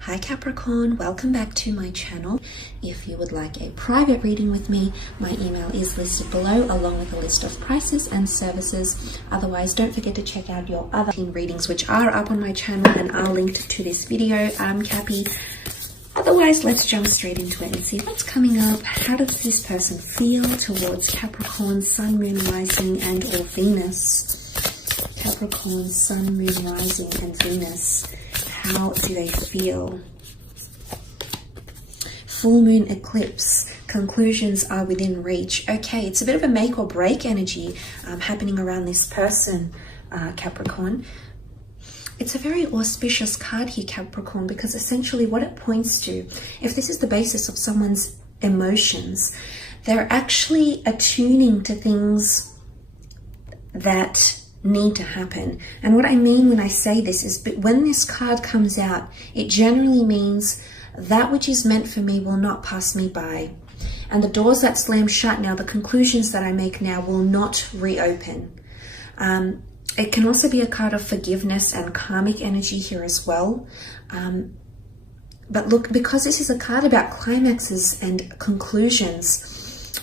Hi Capricorn, welcome back to my channel. If you would like a private reading with me, my email is listed below along with a list of prices and services. Otherwise, don't forget to check out your other readings which are up on my channel and are linked to this video. I'm Cappy. Otherwise, let's jump straight into it and see what's coming up. How does this person feel towards Capricorn, Sun, Moon, Rising and or Venus? Capricorn, Sun, Moon, Rising and Venus. How do they feel? Full moon eclipse. Conclusions are within reach. Okay, it's a bit of a make or break energy happening around this person, Capricorn. It's a very auspicious card here, Capricorn, because essentially what it points to, if this is the basis of someone's emotions, they're actually attuning to things that need to happen. And what I mean when I say this is, but when this card comes out, it generally means that which is meant for me will not pass me by. And the doors that slam shut now, the conclusions that I make now will not reopen. It can also be a card of forgiveness and karmic energy here as well. But look, because this is a card about climaxes and conclusions,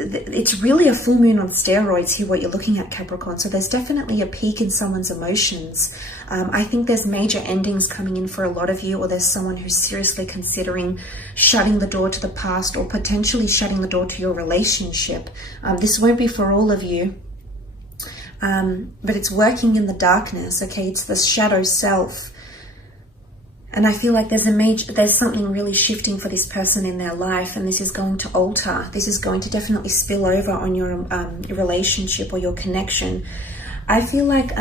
it's really a full moon on steroids here, what you're looking at, Capricorn. So there's definitely a peak in someone's emotions. I think there's major endings coming in for a lot of you, or there's someone who's seriously considering shutting the door to the past or potentially shutting the door to your relationship. This won't be for all of you, but it's working in the darkness, okay? It's the shadow self. And I feel like there's something really shifting for this person in their life, and this is going to alter. This is going to definitely spill over on your relationship or your connection. I feel like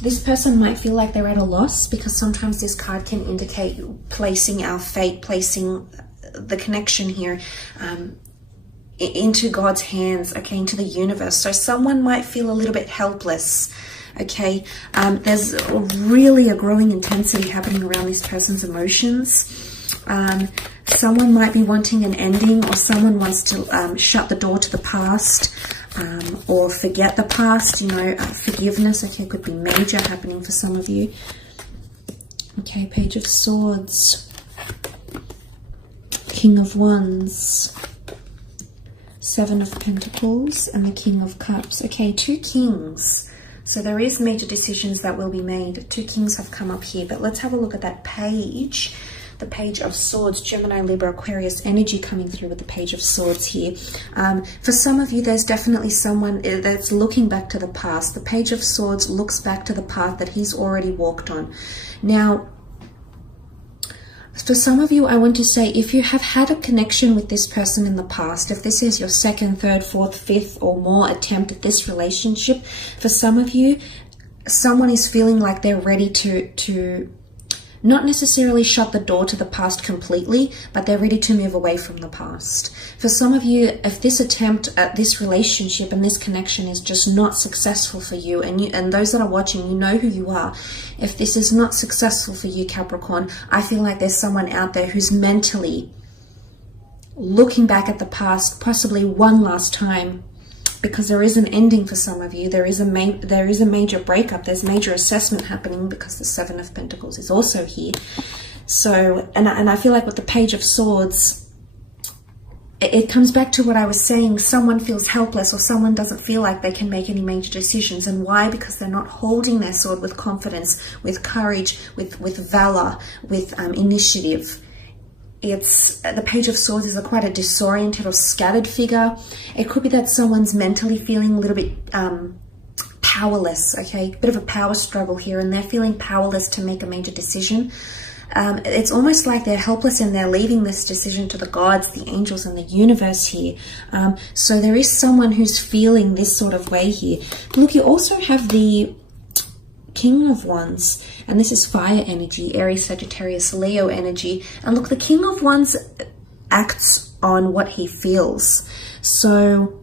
this person might feel like they're at a loss, because sometimes this card can indicate placing our fate, placing the connection here into God's hands, okay, into the universe. So someone might feel a little bit helpless. Okay, there's really a growing intensity happening around this person's emotions. Someone might be wanting an ending, or someone wants to shut the door to the past or forget the past, you know, forgiveness. Okay, could be major happening for some of you. Okay, Page of Swords, King of Wands, Seven of Pentacles, and the King of Cups. Okay, two kings. So there is major decisions that will be made. Two kings have come up here, but let's have a look at that page. The Page of Swords, Gemini, Libra, Aquarius energy coming through with the Page of Swords here. For some of you, there's definitely someone that's looking back to the past. The Page of Swords looks back to the path that he's already walked on. Now, for some of you, I want to say, if you have had a connection with this person in the past, if this is your second, third, fourth, fifth or more attempt at this relationship, for some of you, someone is feeling like they're ready to not necessarily shut the door to the past completely, but they're ready to move away from the past. For some of you, if this attempt at this relationship and this connection is just not successful for you, and those that are watching, you know who you are. If this is not successful for you, Capricorn, I feel like there's someone out there who's mentally looking back at the past, possibly one last time, because there is an ending for some of you. There is a major breakup. There's major assessment happening, because the Seven of Pentacles is also here. So, and I feel like with the Page of Swords, it comes back to what I was saying. Someone feels helpless, or someone doesn't feel like they can make any major decisions. And why? Because they're not holding their sword with confidence, with courage, with valor, with initiative. It's the Page of Swords is quite a disoriented or scattered figure. It could be that someone's mentally feeling a little bit powerless, okay? Bit of a power struggle here, and they're feeling powerless to make a major decision. It's almost like they're helpless, and they're leaving this decision to the gods, the angels, and the universe here. So there is someone who's feeling this sort of way here. Look, you also have the King of Wands, and this is fire energy, Aries, Sagittarius, Leo energy. And look, the King of Wands acts on what he feels. So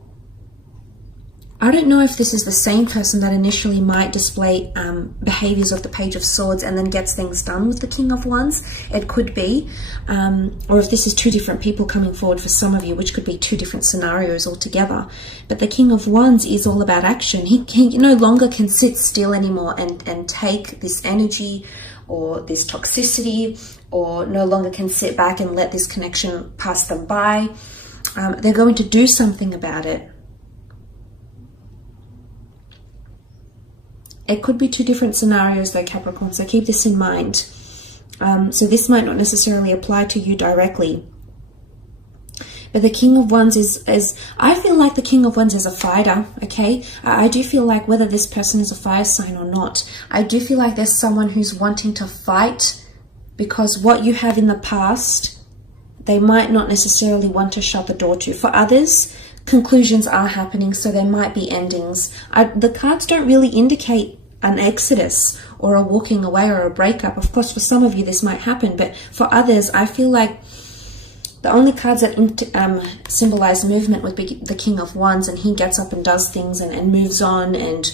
I don't know if this is the same person that initially might display behaviors of the Page of Swords and then gets things done with the King of Wands. It could be. Or if this is two different people coming forward for some of you, which could be two different scenarios altogether. But the King of Wands is all about action. He no longer can sit still anymore and take this energy or this toxicity, or no longer can sit back and let this connection pass them by. They're going to do something about it. It could be two different scenarios though, Capricorn, so keep this in mind. So this might not necessarily apply to you directly. But the King of Wands is I feel like the King of Wands is a fighter, okay? I do feel like whether this person is a fire sign or not, I do feel like there's someone who's wanting to fight because what you have in the past, they might not necessarily want to shut the door to. For others, conclusions are happening, so there might be endings. The cards don't really indicate an exodus or a walking away or a breakup. Of course, for some of you this might happen, but for others, I feel like the only cards that symbolize movement would be the King of Wands, and he gets up and does things and moves on and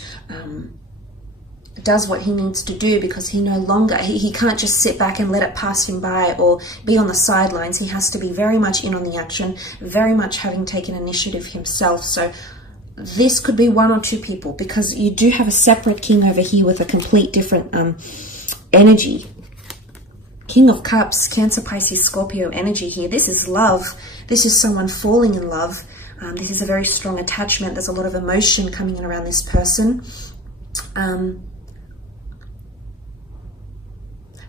does what he needs to do, because he no longer, he can't just sit back and let it pass him by or be on the sidelines. He has to be very much in on the action, very much having taken initiative himself. So this could be one or two people, because you do have a separate king over here with a complete different energy. King of Cups, Cancer, Pisces, Scorpio energy here. This is love. This is someone falling in love. This is a very strong attachment. There's a lot of emotion coming in around this person.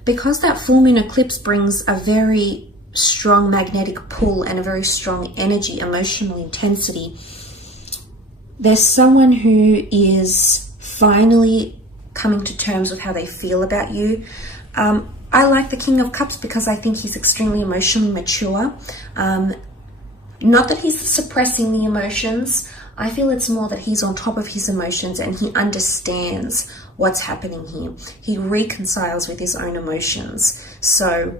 Because that full moon eclipse brings a very strong magnetic pull and a very strong energy, emotional intensity, there's someone who is finally coming to terms with how they feel about you. I like the King of Cups because I think he's extremely emotionally mature. Not that he's suppressing the emotions. I feel it's more that he's on top of his emotions and he understands what's happening here. He reconciles with his own emotions. So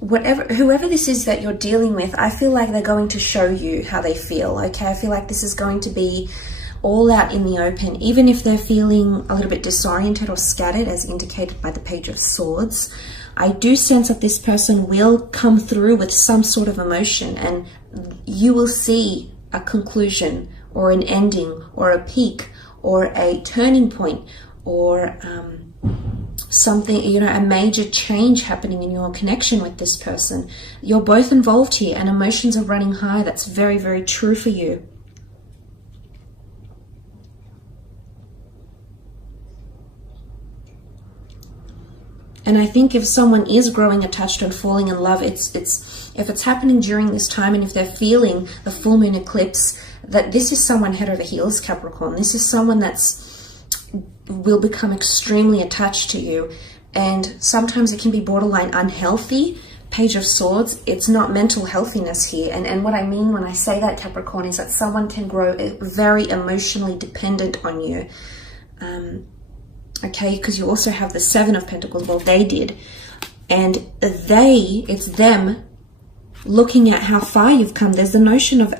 whoever this is that you're dealing with, I feel like they're going to show you how they feel, okay? I feel like this is going to be all out in the open, even if they're feeling a little bit disoriented or scattered, as indicated by the Page of Swords. I do sense that this person will come through with some sort of emotion, and you will see a conclusion or an ending or a peak or a turning point or something, you know, a major change happening in your connection with this person. You're both involved here and emotions are running high. That's very, very true for you. And I think if someone is growing attached and falling in love, if it's happening during this time, and if they're feeling the full moon eclipse, that this is someone head over heels, Capricorn. This is someone will become extremely attached to you, and sometimes it can be borderline unhealthy. Page of Swords, it's not mental healthiness here, and what I mean when I say that, Capricorn, is that someone can grow very emotionally dependent on you. Okay, because you also have the Seven of Pentacles. Well, they did, and it's them looking at how far you've come. There's the notion of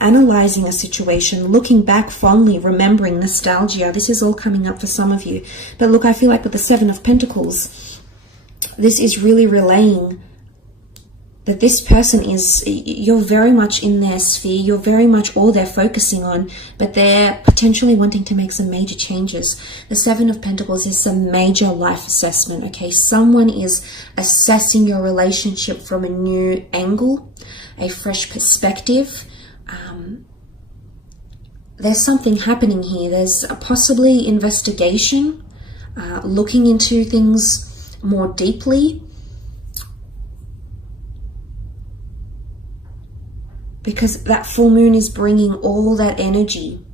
analyzing a situation, looking back fondly, remembering, nostalgia. This is all coming up for some of you. But look, I feel like with the Seven of Pentacles, this is really relaying that this person you're very much in their sphere, you're very much all they're focusing on, but they're potentially wanting to make some major changes. The Seven of Pentacles is some major life assessment, okay? Someone is assessing your relationship from a new angle, a fresh perspective. There's something happening here. There's possibly investigation, looking into things more deeply, because that full moon is bringing all that energy.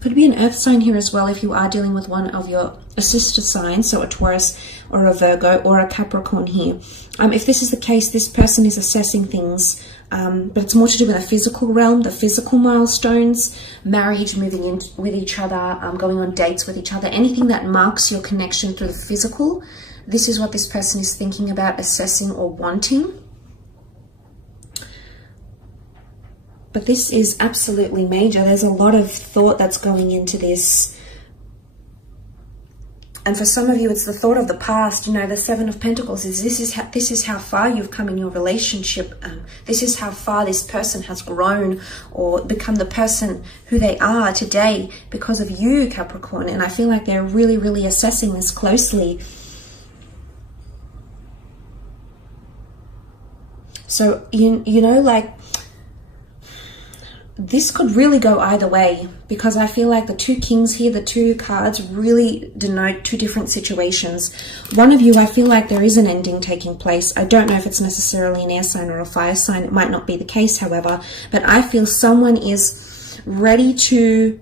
Could be an earth sign here as well if you are dealing with one of your sister signs, so a Taurus or a Virgo or a Capricorn here. If this is the case, this person is assessing things, but it's more to do with the physical realm, the physical milestones, marriage, moving in with each other, going on dates with each other, anything that marks your connection through the physical. This is what this person is thinking about, assessing or wanting. But this is absolutely major. There's a lot of thought that's going into this. And for some of you, it's the thought of the past. You know, the Seven of Pentacles is this is how far you've come in your relationship. This is how far this person has grown or become the person who they are today because of you, Capricorn. And I feel like they're really, really assessing this closely. So, you know, like, this could really go either way, because I feel like the two kings here, the two cards, really denote two different situations. One of you, I feel like there is an ending taking place. I don't know if it's necessarily an air sign or a fire sign. It might not be the case, however, but I feel someone is ready to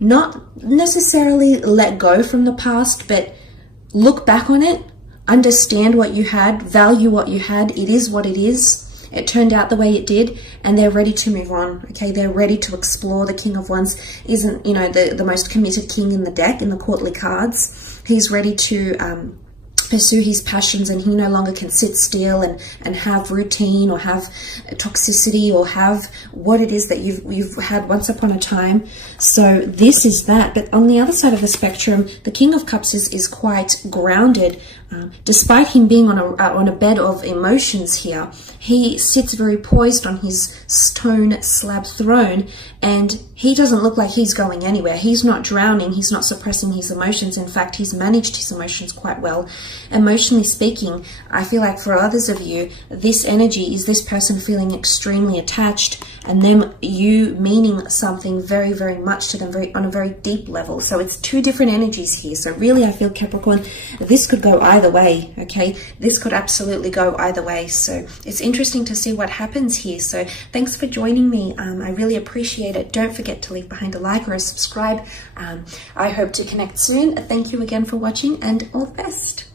not necessarily let go from the past, but look back on it, understand what you had, value what you had. It is what it is. It turned out the way it did, and they're ready to move on. Okay, they're ready to explore. The King of Wands isn't, you know, the most committed king in the deck, in the courtly cards. He's ready to pursue his passions, and he no longer can sit still and have routine or have toxicity or have what it is that you've had once upon a time. So this is that. But on the other side of the spectrum, the King of Cups is quite grounded. Despite him being on a bed of emotions here, he sits very poised on his stone slab throne, and he doesn't look like he's going anywhere. He's not drowning. He's not suppressing his emotions. In fact, he's managed his emotions quite well. Emotionally speaking, I feel like for others of you, this energy is this person feeling extremely attached, and them, you meaning something very, very much to them, on a very deep level. So it's two different energies here. So really, I feel, Capricorn, this could go either way, okay? This could absolutely go either way. So it's interesting to see what happens here. So thanks for joining me. I really appreciate it. Don't forget to leave behind a like or a subscribe. I hope to connect soon. Thank you again for watching, and all the best.